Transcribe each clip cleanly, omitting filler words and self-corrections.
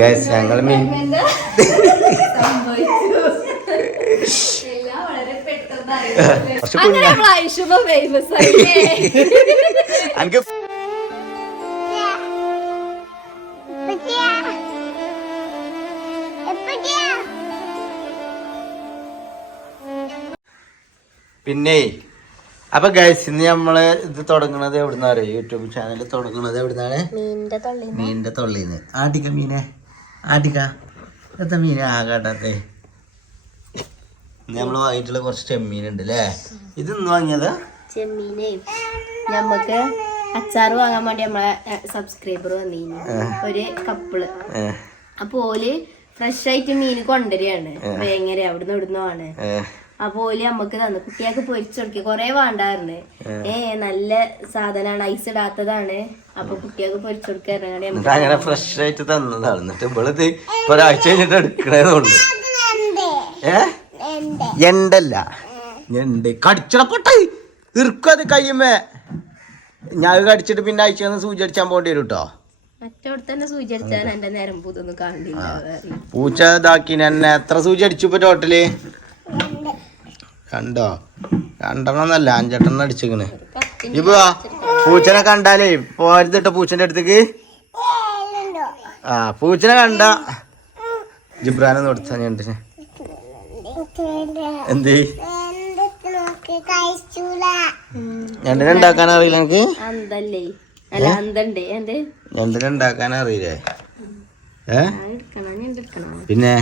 Guys ഞങ്ങൾ മീൻ എനിക്ക് പിന്നെ അപ്പൊ ഗൈസ് ഇന്ന് നമ്മള് ഇത് തുടങ്ങണത് എവിടുന്നാ അറിയോ? യൂട്യൂബ് ചാനൽ തുടങ്ങണത് എവിടുന്നാണ്? മീനിന്റെ തൊള്ളിന്ന്. ആട്ടിക്ക മീനെ ആട്ടിക്ക എത്ര മീനെ ആകാട്ടാത്തെ. ഇന്ന് നമ്മള് വാങ്ങിയിട്ടുള്ള കുറച്ച് ചെമ്മീനുണ്ട് അല്ലേ? ഇത് ഇന്ന് വാങ്ങിയതാ ചെമ്മീനെ. നമ്മക്ക് അച്ചാറ് വാങ്ങാൻ വേണ്ടി നമ്മളെ സബ്സ്ക്രൈബർ വന്നിരുന്നു, ഒരു കപ്പിള്. അപ്പൊ ഓല് ഫ്രഷ് ആയിട്ട് മീൻ കൊണ്ടുവരികയാണ്. ഭയങ്കര അവിടുന്ന് ഇവിടുന്നോ ആണ്. അപ്പൊ ഓല് നമ്മക്ക് തന്നു. കുട്ടികൾക്ക് പൊരിച്ചു കൊടുക്കുക കൊറേ വേണ്ടായിരുന്നു. നല്ല സാധനമാണ്, ഐസ് ഇടാത്തതാണ്. അപ്പൊ കുട്ടികൾക്ക് പൊരിച്ചു കൊടുക്കാൻ അങ്ങനെ ഫ്രഷ് ആയിട്ട് തന്നതാണ്. എന്നിട്ട് ഇവളിത് ഒരാഴ്ച കഴിഞ്ഞിട്ട് എടുക്കണേന്നുള്ളു. എണ്ടല്ല ഞണ്ട് കടിച്ചിടപ്പൊട്ടെ ഇർക്കത് കയ്യുമേ. ഞാൻ കടിച്ചിട്ട് പിന്നെ അയച്ചു സൂചി അടിച്ചാൻ പോണ്ടി വരും കേട്ടോ. പൂച്ച ഇതാക്കി എന്നെ എത്ര സൂചി അടിച്ചു ഇപ്പൊ ടോട്ടല്? രണ്ടോ? 2 എന്നല്ല 5 അടിച്ചിക്കണ്. ഇപ്പൊ പൂച്ചനെ കണ്ടാലേ പോരുത്തിട്ടോ പൂച്ചന്റെ അടുത്തേക്ക്. പൂച്ചനെ കണ്ട ജിബ്രാനെ കൊടുത്ത ഞണ്ടിന് എന്ത് ഞണ്ടിനെ ഉണ്ടാക്കാൻ അറിയില്ല എനിക്ക്. ഞണ്ടിനെ ഉണ്ടാക്കാൻ അറിയില്ലേ? പിന്നെ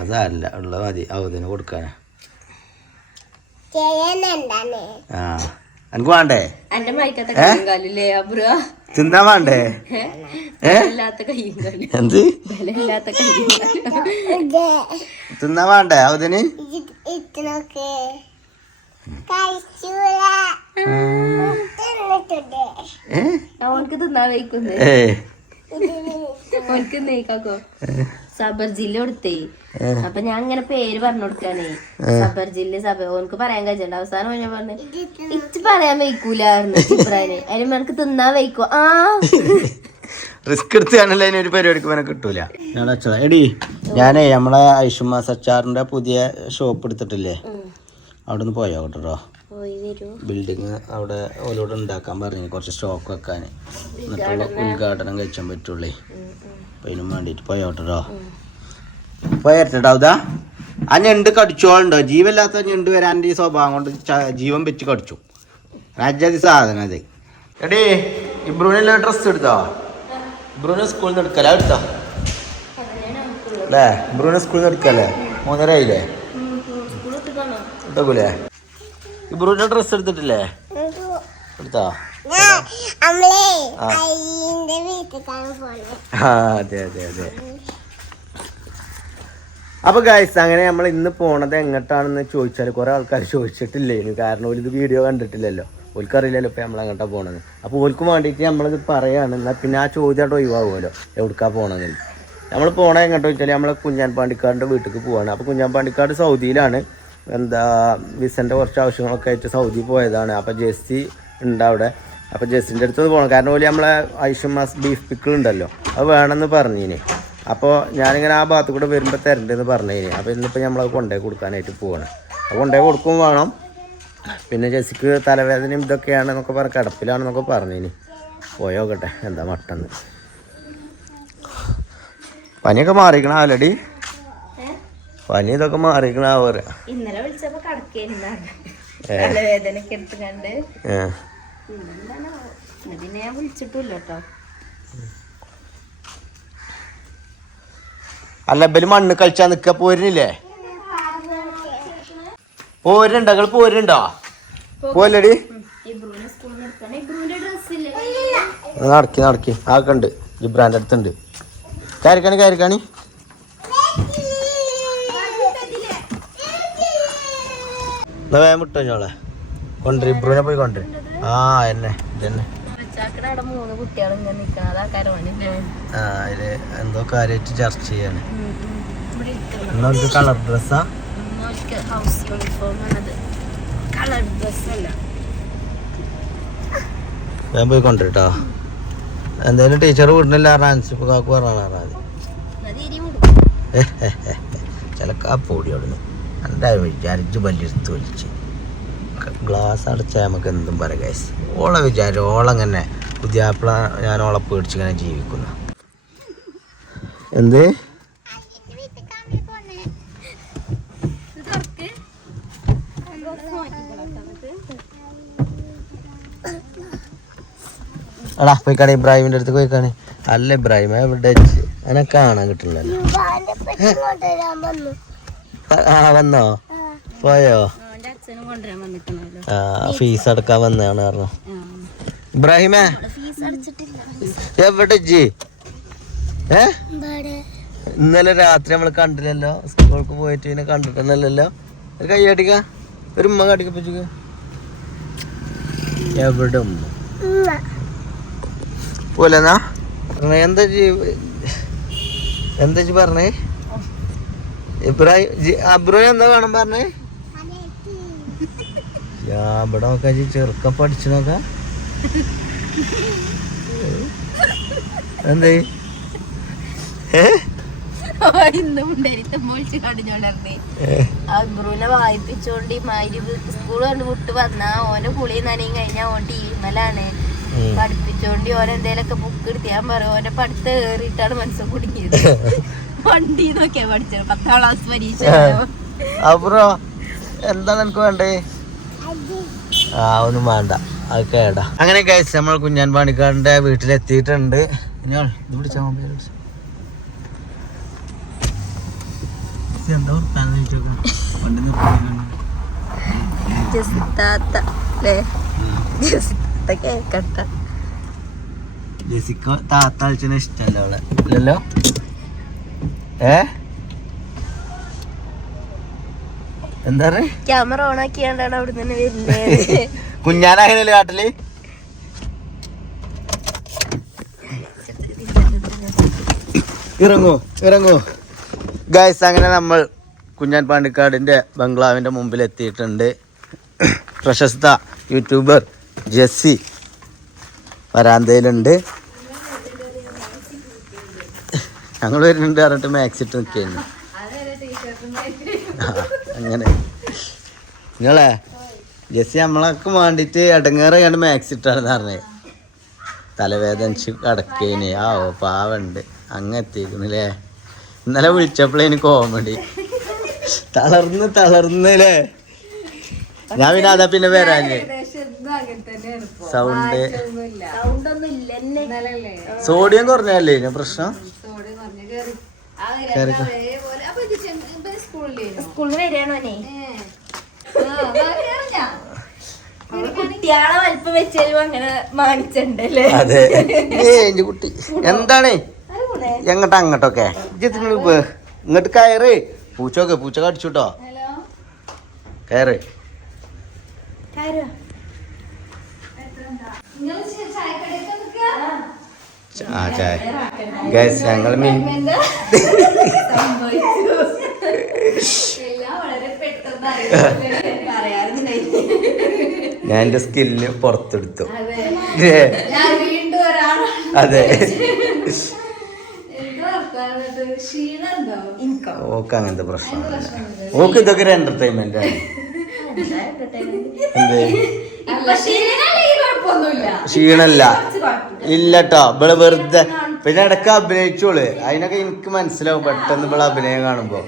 അതല്ല ഉള്ള മതി അവതിന് കൊടുക്കാനാ. എനിക്ക് വേണ്ടേ? തിന്നാ വേണ്ടേ? എന്ത് തിന്നാ വേണ്ടേ അവതിന്? സബർ ജില്ല കൊടുത്തേ. അപ്പൊ ഞാൻ ഇങ്ങനെ പേര് പറഞ്ഞു കൊടുക്കാനേ, സബർ ജില്ല ഓനക്ക് പറയാൻ കഴിച്ചിട്ടുണ്ട്. അവസാനം ഞാൻ പറഞ്ഞു ഇച്ച് പറയാൻ വയ്ക്കൂലായിരുന്നു ഇബ്രാന്. അതിന് എനിക്ക് തിന്നാൻ വയ്ക്കോ? റിസ്ക് എടുത്താണല്ലോ അതിനൊരു പരിപാടിക്ക് പിന്നെ കിട്ടൂല. എടി ഞാനേ നമ്മളെ ഐഷുമ സച്ചാറിന്റെ പുതിയ ഷോപ്പ് എടുത്തിട്ടില്ലേ, അവിടെ നിന്ന് പോയോ കേട്ടോ. ബിൽഡിങ് അവിടെ ഓലോട് ഉണ്ടാക്കാൻ പറഞ്ഞു, കുറച്ച് സ്റ്റോക്ക് വെക്കാൻ. എന്നിട്ടുള്ള ഉദ്ഘാടനം കഴിച്ചാൻ പറ്റുള്ളേ. അപ്പൊ അതിനും വേണ്ടിട്ട് പോയോട്ടോ. പോയട്ടോ ഇതാ ആ ഞണ്ട് കടിച്ചോളുണ്ടോ? ജീവല്ലാത്ത ഞണ്ട് വരാൻ ഈ സ്വഭാവം കൊണ്ട് ജീവൻ വെച്ച് കടിച്ചു. രാജ്യാതി സാധനം അത്. എടീ ഇബ്രൂനെല്ലാം ഡ്രസ്സ് എടുത്തോ? ഇബ്രൂനെ സ്കൂളിൽ നിന്ന് എടുക്കല എടുത്തോ അല്ലേ? ഇബ്രൂനെ സ്കൂളിൽ നിന്ന് എടുക്കല്ലേ? 3:30 ആയില്ലേ? എടുക്കൂലേ? ഇബ്രൂന്റെ ഡ്രസ്സ് എടുത്തിട്ടില്ലേ? എടുത്തോ? അതെ അതെ അതെ. അപ്പൊ ഗൈസ് അങ്ങനെ നമ്മൾ ഇന്ന് പോണത് എങ്ങോട്ടാണെന്ന് ചോദിച്ചാൽ കുറെ ആൾക്കാർ ചോദിച്ചിട്ടില്ലേനു. കാരണം ഓലിത് വീഡിയോ കണ്ടിട്ടില്ലല്ലോ, ഓൽക്കറിയില്ലല്ലോ ഇപ്പൊ നമ്മൾ എങ്ങോട്ടാ പോണത്. അപ്പൊ ഓൽക്ക് വേണ്ടിയിട്ട് നമ്മളിത് പറയാണ്. എന്നാൽ പിന്നെ ആ ചോദ്യം ഒഴിവാകുമല്ലോ എവിടേക്കാ പോണതെന്ന്. നമ്മൾ പോണത് എങ്ങോട്ടാ ചോദിച്ചാൽ നമ്മളെ കുഞ്ഞാൻ പാണ്ടിക്കാടിൻ്റെ വീട്ടിലേക്ക് പോവാണ്. അപ്പോൾ കുഞ്ഞാൻ പാണ്ടിക്കാട് സൗദിയിലാണ്. വിസൻ്റെ കുറച്ച് ആവശ്യങ്ങളൊക്കെ ആയിട്ട് സൗദി പോയതാണ്. അപ്പോൾ ജെസ്സി ഉണ്ട് അവിടെ. അപ്പോൾ ജെസ്സിൻ്റെ അടുത്ത് പോകണം. കാരണം ഓല് നമ്മളെ ഐഷമാസ് ബീഫ് പിക്കിൾ ഉണ്ടല്ലോ, അത് വേണമെന്ന് പറഞ്ഞിനി. അപ്പോൾ ഞാനിങ്ങനെ ആ ഭാഗത്ത് കൂടെ വരുമ്പോൾ തരണ്ടെന്ന് പറഞ്ഞിനി. അപ്പോൾ ഇന്നിപ്പോൾ നമ്മളത് കൊണ്ടുപോയി കൊടുക്കാനായിട്ട് പോവാണ്. അത് കൊണ്ടുപോയി കൊടുക്കും വേണം. പിന്നെ ജെസ്സിക്ക് തലവേദനയും ഇതൊക്കെയാണെന്നൊക്കെ പറഞ്ഞ് കിടപ്പിലാണെന്നൊക്കെ പറഞ്ഞിനി. പോയോക്കട്ടെ എന്താ മട്ടെന്ന്. പനിയൊക്കെ മാറിക്കണ ആലടി? പനി ഇതൊക്കെ മാറിക്കണാവ. ഇന്നലെ വിളിച്ചപ്പോ തലവേദനക്ക് എടുത്ത് കണ്ട് പിന്നെ ഞാൻ വിളിച്ചിട്ടില്ല കേട്ടോ. അല്ല ബല് മണ്ണ് കളിച്ചാ നിക്ക പോരുന്നില്ലേ? പോരുണ്ടോ? നിങ്ങൾ പോരുണ്ടോ? പോലടി നടക്കി നടക്കി ആക്കണ്ട്. ജിബ്രാൻ്റെ അടുത്തുണ്ട്. കയറിക്കാണി കയറിക്കാണി. വേഗം വിട്ടോളെ കൊണ്ടുവരും. ഇബ്രൂനെ പോയി കൊണ്ടുവരും. എന്നെ ഇതന്നെ. അതില് എന്തോ കാര്യമായിട്ട് ചർച്ച ചെയ്യാണ്. എന്നോർക്ക് കളർ ഡ്രസ്സാ? വേഗം പോയി കൊണ്ടുവരട്ടോ. എന്തായാലും ടീച്ചർ വിടണില്ല അൻസിഫ് കാക്കു പറഞ്ഞാൽ ചിലക്കാ പൊടി അവിടുന്ന് എൻ്റെ വിചാരിച്ച് വലിയെടുത്ത് വലിച്ച് ഗ്ലാസ് അടച്ചാൽ നമുക്ക് എന്തും പറയാം ഗൈസ്. ഓളെ വിചാരം ഓളങ്ങനെ പുതിയാപ്പിള ഞാൻ ഓളെ പേടിച്ചിങ്ങനെ ജീവിക്കുന്ന എന്ത് എടാ പോയിക്കാണെ ഇബ്രാഹിമിൻ്റെ അടുത്ത് പോയിക്കാണെ. അല്ല ഇബ്രാഹിം എവിടെ എന്നെ കാണാൻ കിട്ടുന്നില്ലല്ലോ. ആ വന്നോ പോയോ? ആ ഫീസ് അടക്കാൻ വന്നതാണ് പറഞ്ഞു. ഇബ്രാഹിമേ എവിടെ ജി? ഇന്നലെ രാത്രി നമ്മൾ കണ്ടില്ലല്ലോ, സ്കൂൾക്ക് പോയിട്ട് പിന്നെ കണ്ടിട്ടൊന്നല്ലോ. ഒരു കൈയടിക്ക, ഒരു ഉമ്മ കടിക്കപ്പിച്ചു. എവിടെ ഉമ്മ പോലെന്നാ എന്താ പറഞ്ഞേ? ഇബ്രാഹിം അബ്രോയും എന്താ വേണം പറഞ്ഞേ? ഇവിടെ നോക്കാ ചെറുക്കം പഠിച്ചു നോക്കാ. എന്തേ അബ്രൂനെ വായിപ്പിച്ചോണ്ട് സ്കൂൾ കൊണ്ട് വിട്ട് വന്നാ ഓന്റെ കുളി നനയും കഴിഞ്ഞാ ഓൻ ടീമലാണ് പഠിപ്പിച്ചോണ്ടി. ഓനെന്തേലൊക്കെ ബുക്ക് എടുത്ത് ഞാൻ പറയും. ഓനെ പഠിത്തം ഏറിയിട്ടാണ് മനസ്സിൽ കുടുങ്ങിയത്. വണ്ടി നോക്കിയാ പഠിച്ചത് 10ാം ക്ലാസ് പരീക്ഷ. അബ്രോ എന്താണ് എനിക്ക് വേണ്ടേ? ആ ഒന്നും വേണ്ട, അത് കേടാ. അങ്ങനെ ഗൈസ് നമ്മൾ കുഞ്ഞാൻ പാണിക്കാടിന്റെ വീട്ടിലെത്തിയിട്ടുണ്ട്. ഞാൻ ഇത് പിടിച്ചാ മൊബൈൽ എന്താ ജെസിക്ക താത്ത കളിച്ചതിന് ഇഷ്ടമല്ല അവളെ ഇല്ലല്ലോ. എന്താ ക്യാമറ ഓൺ ആക്കിയാണ്ടാണ് അവിടെ നിന്ന് വരുന്നത്. കുഞ്ഞാനായിരുന്നല്ലേ കാട്ടില്. ഇറങ്ങൂ ഗൈസ്. അങ്ങനെ നമ്മൾ കുഞ്ഞാൻ പാണ്ടിക്കാടിന്റെ ബംഗ്ലാവിന്റെ മുമ്പിൽ എത്തിയിട്ടുണ്ട്. പ്രശസ്ത യൂട്യൂബർ ജെസ്സി വരാന്തയിലുണ്ട്. ഞങ്ങൾ വരുന്നുണ്ട് പറഞ്ഞിട്ട് മാക്സ് ഇട്ട് നിൽക്കുന്നു. അങ്ങനെ നിങ്ങളെ ജെസ്സി നമ്മളൊക്കെ വേണ്ടിയിട്ട് ഇടങ്ങേറിയാണ്ട് മാക്സ് ഇട്ടാണ് പറഞ്ഞത്. തലവേദനിച്ച് കിടക്കേന്. ആ ഓ പാവുണ്ട് അങ്ങ് എത്തിയിരിക്കുന്നില്ലേ. ഇന്നലെ വിളിച്ചപ്പോഴേന് കോമഡി. തളർന്നല്ലേ. ഞാൻ പിന്നെ അതാ പിന്നെ വരാഞ്ഞ്. സൗണ്ട് സോഡിയം കുറഞ്ഞല്ലേ പ്രശ്നം. കുട്ടിയാളെ വലിപ്പം വെച്ചാലും അങ്ങനെ മാനിച്ചിട്ടുണ്ടല്ലേ. അതെ എന്റെ കുട്ടി എന്താണ് എങ്ങോട്ടാ അങ്ങോട്ടൊക്കെ ഇങ്ങോട്ട് കയറ്. പൂച്ചൊക്കെ പൂച്ച കടിച്ചുട്ടോ. കയറ്. ആ ചായ ഗൈസ് ഞങ്ങൾ ഞാൻ എന്റെ സ്കില്ല് പുറത്തെടുത്തു. അതെ ഓക്ക് അങ്ങനത്തെ പ്രശ്നം. ഓക്ക് ഇതൊക്കെ ഒരു എന്റർടൈൻമെന്റ് ആണ്. ക്ഷീണല്ല ഇല്ലട്ടോ. ഇവള് വെറുതെ പിന്നെ ഇടയ്ക്ക് അഭിനയിച്ചോള്. അതിനൊക്കെ എനിക്ക് മനസ്സിലാവും പെട്ടെന്ന് ഇവളെ അഭിനയം കാണുമ്പോ.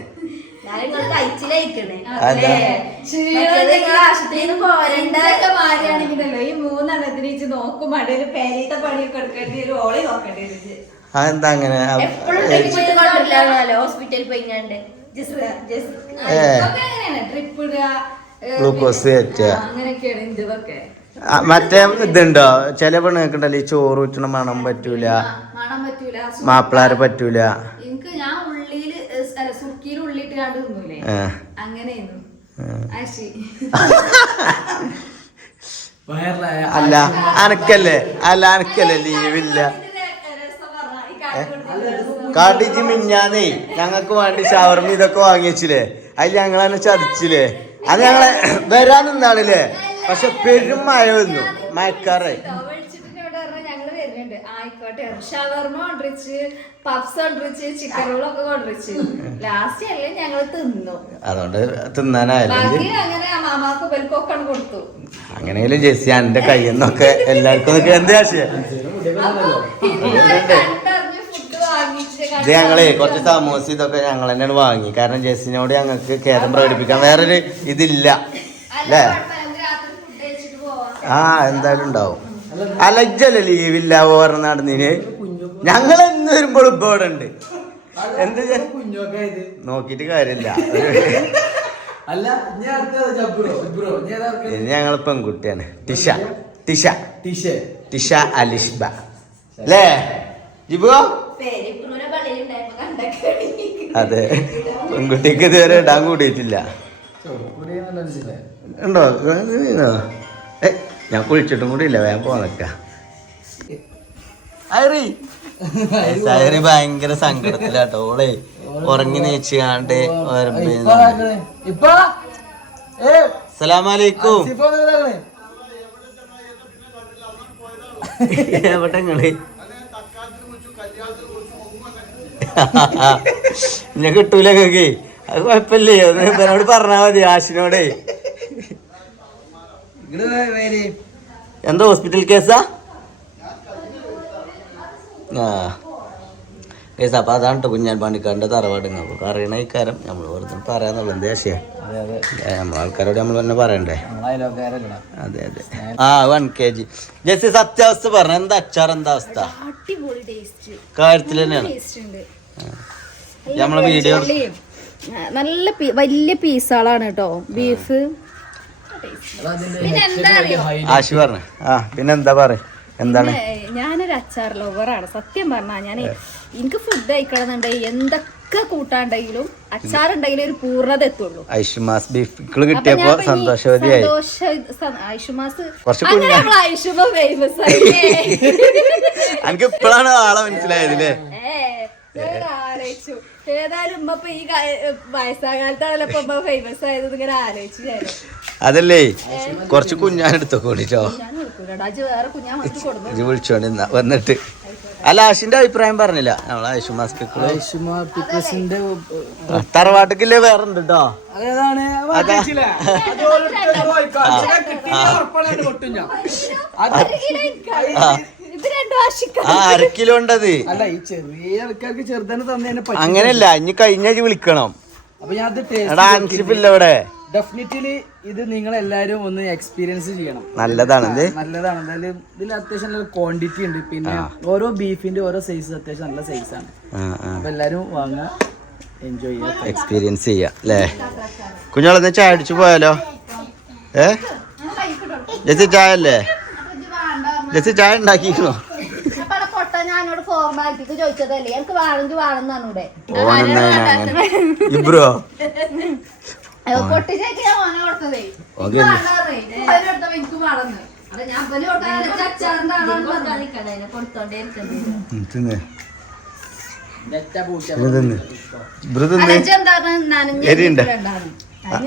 അതെന്താ അങ്ങനെ? ഗ്ലൂക്കോസ് മറ്റേ ഇതുണ്ടോ? ചില പെണ്ണുങ്ങൾക്കുണ്ടല്ലോ ഈ ചോറ് വെച്ചണ മണം പറ്റൂല, മാപ്പിളാര് പറ്റൂല. അല്ല അനക്കല്ലേ ലീവില്ല. കാട്ടിച്ച് മിഞ്ഞാന്നേ ഞങ്ങൾക്ക് വേണ്ടി ഷവർമ ഇതൊക്കെ വാങ്ങിച്ചില്ലേ. അതിൽ ഞങ്ങളെന്നെ ചതിച്ചില്ലേ. അത് ഞങ്ങളെ വരാൻ നിന്നാളില്ലേ. പക്ഷെ പെരും മഴ വന്നു, മഴക്കാറായി. ആയിക്കോട്ടെ ഷവർമ കൊണ്ടിരിച്ച് പപ്സ് കൊണ്ടിരിച്ച് ചിക്കൻ റോളൊക്കെ കൊണ്ടിരിച്ച് ലാസ്റ്റ് അല്ലേ ഞങ്ങള് തിന്നു. അതുകൊണ്ട് തിന്നാനായാലും ബാക്കി അങ്ങനെ മാമാക്ക് ബൽക്കൊക്കെ കൊടുത്തു. അങ്ങനെയാലും ജെസ്സി എന്റെ കയ്യിൽ നിന്നൊക്കെ എല്ലാവർക്കും എന്ത് ആശയം ഇത് ഞങ്ങളെ കുറച്ച് സമൂസ ഇതൊക്കെ ഞങ്ങൾ തന്നെയാണ് വാങ്ങി. കാരണം ജെസ്സിനോട് ഞങ്ങൾക്ക് ഖേദം പ്രകടിപ്പിക്കാൻ വേറൊരു ഇതില്ല അല്ലേ. ആ എന്തായാലും ഉണ്ടാവും. അലജ്ജല്ല ലീവില്ല പറഞ്ഞ നടന്നിന് ഞങ്ങൾ എന്ന് വരുമ്പോൾ ഇപ്പൊ ഇവിടെ ഉണ്ട്. എന്ത് നോക്കിട്ട് കാര്യമില്ല. ഇനി ഞങ്ങൾ പെൺകുട്ടിയാണ്. ടിഷ ടിഷ ടിഷ അലിഷ്ബ അല്ലേ ജിബു? അതെ, പെൺകുട്ടിക്ക് ഇതുവരെ ഇടാൻ കൂടിയിട്ടില്ല. ഉണ്ടോ? ഞാൻ കുളിച്ചിട്ടും കൂടി ഇല്ല. വേഗം പോന്നക്ക. ഭയങ്കര സങ്കടത്തിലാട്ടോ. ഓളെ ഉറങ്ങി നീച്ചാണ്ട് അസ്സലാമലൈക്കും. എവിടെ ഇങ്ങള്? ഇന്നെ കിട്ടൂല കേക്ക്. അത് കുഴപ്പമില്ലേ, ഇവനോട് പറഞ്ഞാ മതി. ആശിനോടെ എന്താ ഹോസ്പിറ്റൽ കേസാ? കേസ് അപ്പൊ അതാണ് കേട്ടോ കുഞ്ഞാൻ പാണ്ടിക്കാരൻ്റെ തറവാട്. നിങ്ങൾക്ക് അറിയണ ഇക്കാരം നമ്മൾ വെറുതെ പറയാന്നുള്ളു. എന്താ ആശയം നമ്മളെ ആൾക്കാരോട് നമ്മൾ തന്നെ പറയണ്ടേ? അതെ അതെ. ആ 1 kg ജസ്റ്റ് സത്യാവസ്ഥ പറഞ്ഞ എന്താ അച്ചാർ എന്താ അവസ്ഥ? കാര്യത്തിൽ തന്നെയാണ് നമ്മളെ വീഡിയോ. നല്ല വലിയ പീസുകളാണ് കേട്ടോ ബീഫ്. ആശി പറഞ്ഞു. ആ പിന്നെന്താ പറ എന്താണ്? ഞാനൊരു അച്ചാർ ലവറാണ് സത്യം പറഞ്ഞാ. ഞാൻ എനിക്ക് ഫുഡ് കഴിക്കണമെന്നുണ്ടെങ്കിൽ എന്തൊക്കെ കൂട്ടാണ്ടെങ്കിലും അച്ചാറുണ്ടെങ്കിലും ഒരു പൂർണ്ണത എത്തുള്ളൂ. ഐഷുമാസ് ബീഫ് കിട്ടിയപ്പോ സന്തോഷവതിയായി. എനിക്ക് ഇപ്പോഴാണ് ആളെ മനസ്സിലായതില്ലേ? ആലോചിച്ചു ഏതായാലും ഉമ്മ ഈ വയസ്സാകാലത്താണല്ലോ ഇപ്പൊ ഉമ്മ ഫേമസ് ആയത് ഇങ്ങനെ ആലോചിച്ചു. അതല്ലേ കുറച്ച് കുഞ്ഞാനെടുത്തോ കൂടിട്ടോ ഇത് വിളിച്ചോണ്ട് വന്നിട്ട്. അല്ല ആഷിന്റെ അഭിപ്രായം പറഞ്ഞില്ല നമ്മളെ ഐഷുമാസ്ക് തറവാട്ടിക്കില്ലേ വേറെ ഉണ്ട് കേട്ടോ. അരക്കിലോ ഉണ്ടത്. അങ്ങനെയല്ല ഇനി കഴിഞ്ഞ വിളിക്കണം. ഇവിടെ ഡെഫിനറ്റ്ലി ഇത് നിങ്ങൾ എല്ലാരും ഒന്ന് എക്സ്പീരിയൻസ് ചെയ്യണം. നല്ലതാണ് നല്ലതാണ്. എന്തായാലും ഇതിൽ അത്യാവശ്യം നല്ല ക്വാണ്ടിറ്റി ഉണ്ട്. പിന്നെ ഓരോ ബീഫിന്റെ ഓരോ സൈസ് അത്യാവശ്യം നല്ല സൈസ് ആണ്. അപ്പൊ എല്ലാരും വാങ്ങാ, എൻജോയ് ചെയ്യാം, എക്സ്പീരിയൻസ് ചെയ്യാം അല്ലേ. കുഞ്ഞോളെ ചായ അടിച്ചു പോയാലോ? ജെസ്സി ചായ അല്ലേ? ജെസ്സി ചായ ഉണ്ടാക്കിക്കണോ? ഞാനോട് ഫോർമാലിറ്റിക്ക് ചോദിച്ചതല്ലേ, എനിക്ക് വേണമെങ്കിൽ വേണമെന്നാണ് ഇബ്രോ പൊട്ടിച്ചേക്ക് ഞാൻ ഓനെ കൊടുത്തതേ. എനിക്ക് വേണമെന്ന്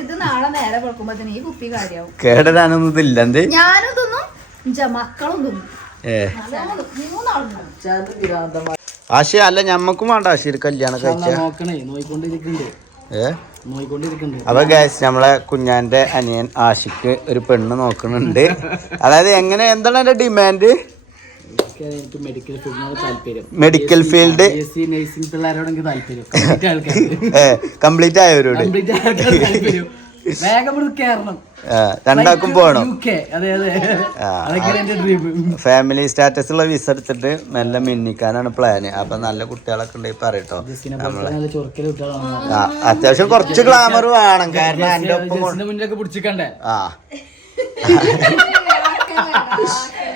ഇത് നാളെ നേരെ കൊടുക്കുമ്പോഴത്തേന് ഈ കുപ്പി കാര്യാവും. കേടരാനൊന്നും ഇല്ല. ഞാനും തിന്നും മക്കളും തിന്നും. ആശ അല്ല ഞമ്മക്കും വേണ്ട ആശ കല്യാണം കഴിച്ച. അപ്പൊ ഗൈസ് നമ്മളെ കുഞ്ഞാന്റെ അനിയൻ ആഷിക്ക് ഒരു പെണ്ണ് നോക്കുന്നുണ്ട്. അതായത് എങ്ങനെ എന്താണ് എന്റെ ഡിമാൻഡ്? മെഡിക്കൽ ഫീൽഡ് കംപ്ലീറ്റ് ആയവരോട് രണ്ടാക്കും പോകണം. ഫാമിലി സ്റ്റാറ്റസ് ഉള്ള വിസ എടുത്തിട്ട് മെല്ലെ മിന്നിക്കാനാണ് പ്ലാന്. അപ്പൊ നല്ല കുട്ടികളൊക്കെ ഉണ്ടെങ്കിൽ പറയട്ടോ. അത്യാവശ്യം കുറച്ച് ഗ്ലാമർ വേണം. കാരണം എന്റെ ഒപ്പം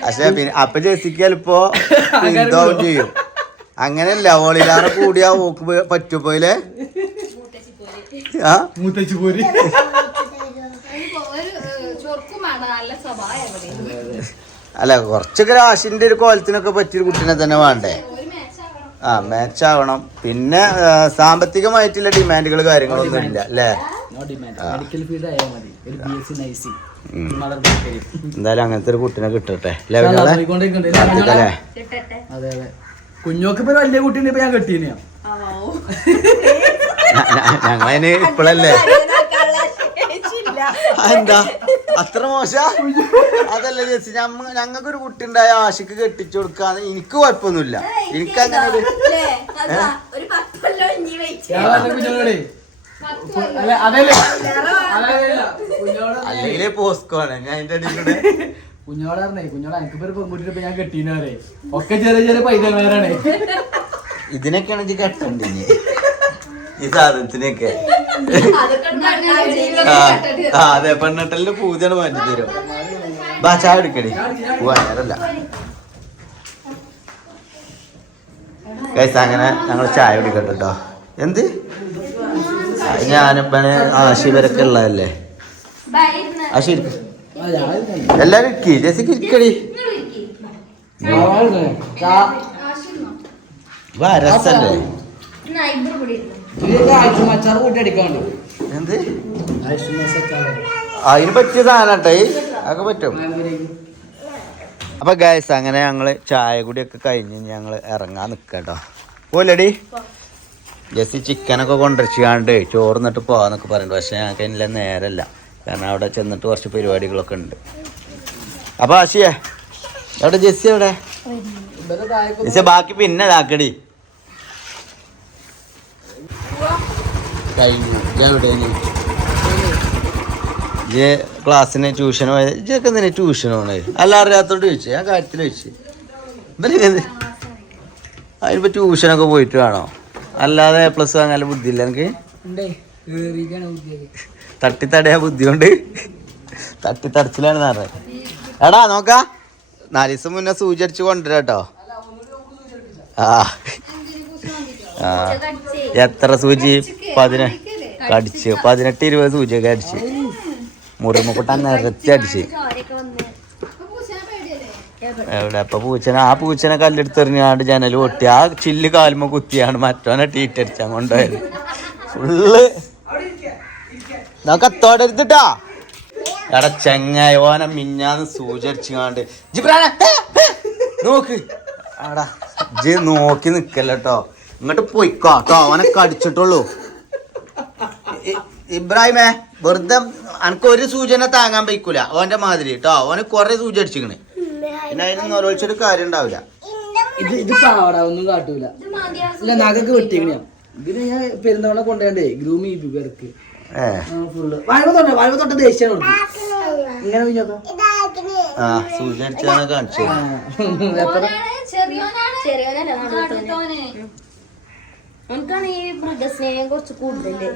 പക്ഷെ പിന്നെ അപ്പൊ ജെസ്സിക്കലിപ്പോ ഇതാവും ചെയ്യും. അങ്ങനെയല്ല ഓളിലാറെ കൂടിയാ ഓക്ക് പറ്റുപോലെ. അല്ല കുറച്ചൊക്കെ രാശിന്റെ ഒരു കോലത്തിനൊക്കെ പറ്റിയൊരു കുട്ടീനെ തന്നെ വേണ്ടേ? മാച്ച് ആവണം. പിന്നെ സാമ്പത്തികമായിട്ടുള്ള ഡിമാൻഡുകൾ കാര്യങ്ങളൊന്നും ഇല്ല അല്ലേ? എന്തായാലും അങ്ങനത്തെ ഒരു കുട്ടീനെ കിട്ടട്ടെ അല്ലേ? കിട്ടട്ടെ. അതെ അതെ. കുഞ്ഞോക്ക് ഇപ്പൊ വലിയ കുട്ടീനെ ഇപ്പൊ ഞാൻ കെട്ടീനെയാ. ഞങ്ങളതിന് ഇപ്പഴല്ലേ എന്താ അത്ര മോശ അതല്ല ചേച്ചി. ഞങ്ങൾക്കൊരു കുട്ടി ഉണ്ടായ ആശിക്ക് കെട്ടിച്ചു കൊടുക്കാന്ന് എനിക്ക് കുഴപ്പമൊന്നുമില്ല. എനിക്കങ്ങനെ ഒരു ഒരു 10 കൊല്ലം ഇനി വെയിറ്റ് കുഞ്ഞോടെ അല്ലെങ്കിൽ പോസ്കോ ആണ് ഞാൻ അതിന്റെ അടിയിലൂടെ കുഞ്ഞോടെ പറഞ്ഞേ കുഞ്ഞോടെ എനിക്കിപ്പോ ഒരു പെൺകുട്ടിനെ ഇപ്പൊ ഞാൻ കെട്ടീനവരെ ഒക്കെ ചെറിയ ചെറിയ പൈതന്മാരാണ്. ഇതിനൊക്കെയാണ് ഇത് കെട്ടണ്ടേ ഈ സാധനത്തിനൊക്കെ. അതെ പെണ്ണെട്ടലിന്റെ പൂജയാണ് മാറ്റി തരും. ബാ ചായ എടുക്കടി പോവാനല്ല അങ്ങനെ ഞങ്ങൾ ചായ കുടിക്കട്ടെ കേട്ടോ. എന്ത് ഞാനിപ്പനെ ആശിവരൊക്കെ ഉള്ളതല്ലേ. ആശി എല്ലാരും ഇരിക്കി ജെസിക്ക് ഇരിക്കടി. രസല്ലേ എന്ത് അതിന് പറ്റിയ സാധനം കേട്ടോ അതൊക്കെ പറ്റും. അപ്പൊ ഗൈസ് അങ്ങനെ ഞങ്ങള് ചായ കൂടിയൊക്കെ കഴിഞ്ഞ് ഞങ്ങള് ഇറങ്ങാൻ നിക്കട്ടോ. പോലടി ജെസ്സി ചിക്കനൊക്കെ കൊണ്ടുവച്ചാണ്ട് ചോർന്നിട്ട് പോവാന്നൊക്കെ പറയുന്നുണ്ട്. പക്ഷെ ഞങ്ങൾക്ക് അതിനുള്ള നേരമല്ല. കാരണം അവിടെ ചെന്നിട്ട് കുറച്ച് പരിപാടികളൊക്കെ ഉണ്ട്. അപ്പൊ ആശിയേ എവിടെ ജെസ്സി എവിടെ? ജെസ്സി ബാക്കി പിന്നെ ഇതാക്കടി. ക്ലാസ്സിന് ട്യൂഷന് പോയത് ഇതൊക്കെ എന്തിനാ ട്യൂഷന് പോണേ? അല്ല അറിയാത്തോണ്ട് ചോദിച്ചു. ഞാൻ കാര്യത്തിൽ ചോദിച്ചു അതിനിപ്പോ ട്യൂഷനൊക്കെ പോയിട്ട് വേണോ? അല്ലാതെ A+ വാങ്ങാൻ ബുദ്ധിയില്ല എനിക്ക്. തട്ടിത്തടയാ ബുദ്ധി കൊണ്ട് തട്ടിത്തടച്ചിലാണ് പറഞ്ഞത്. എടാ നോക്കാ 4 ദിവസം മുന്നേ സൂചി അടിച്ച് കൊണ്ടുവരാ കേട്ടോ. എത്ര സൂചി? 18-20 സൂചിയൊക്കെ അടിച്ച് മുറിമുക്കുട്ടാൻ നിരത്തി അടിച്ച്. എവിടെ അപ്പൊ പൂച്ചനെ കല്ലെടുത്തെറിഞ്ഞാണ്ട് ജനൽ പൊട്ടി. ആ ചില്ല് കാലുമ്പോ കുത്തിയാണ് മറ്റോനെ ടീറ്റടിച്ചാൻ കൊണ്ടുപോയത്. ഫുള്ള് കത്തോടരുത്തിട്ടാ. എടാ ചെങ്ങായി ഓനെ മിഞ്ഞാന്ന് സൂചി അടിച്ചാണ്ട് നോക്ക് ആടാ ഇജ്ജ് നോക്കി നിക്കല്ലോ. ഇങ്ങോട്ട് പോയിക്കോട്ടോ. ഓനെ കടിച്ചിട്ടുള്ളൂ. ഇബ്രാഹിമേ വെറുതെ എനിക്ക് ഒരു സൂചന താങ്ങാൻ പറ്റൂല ഓന്റെ മാതിരി കേട്ടോ. ഓന് കൊറേ സൂചി അടിച്ചിക്കണ്. പിന്നെ അതിനൊന്നും ഓരോച്ചൊരു കാര്യം ഉണ്ടാവില്ല. ഇത് പാവടാ ഒന്നും കാട്ടൂല. ഇല്ല നഗക്ക് വെട്ടിക്കണ ഇതിന് ഞാൻ പെരുന്തവണ കൊണ്ടേ ഗ്രൂം ചെയ്യിപ്പിക്കും. ഫുള്ള് വാഴ തൊട്ട് ദേഷ്യം ഇങ്ങനെ സൂചി അടിച്ചാണ് കാണിച്ചത്. ചെറിയോനല്ല ഈ മൃഗസ്നേഹം കുറച്ച് കൂടുതലേ.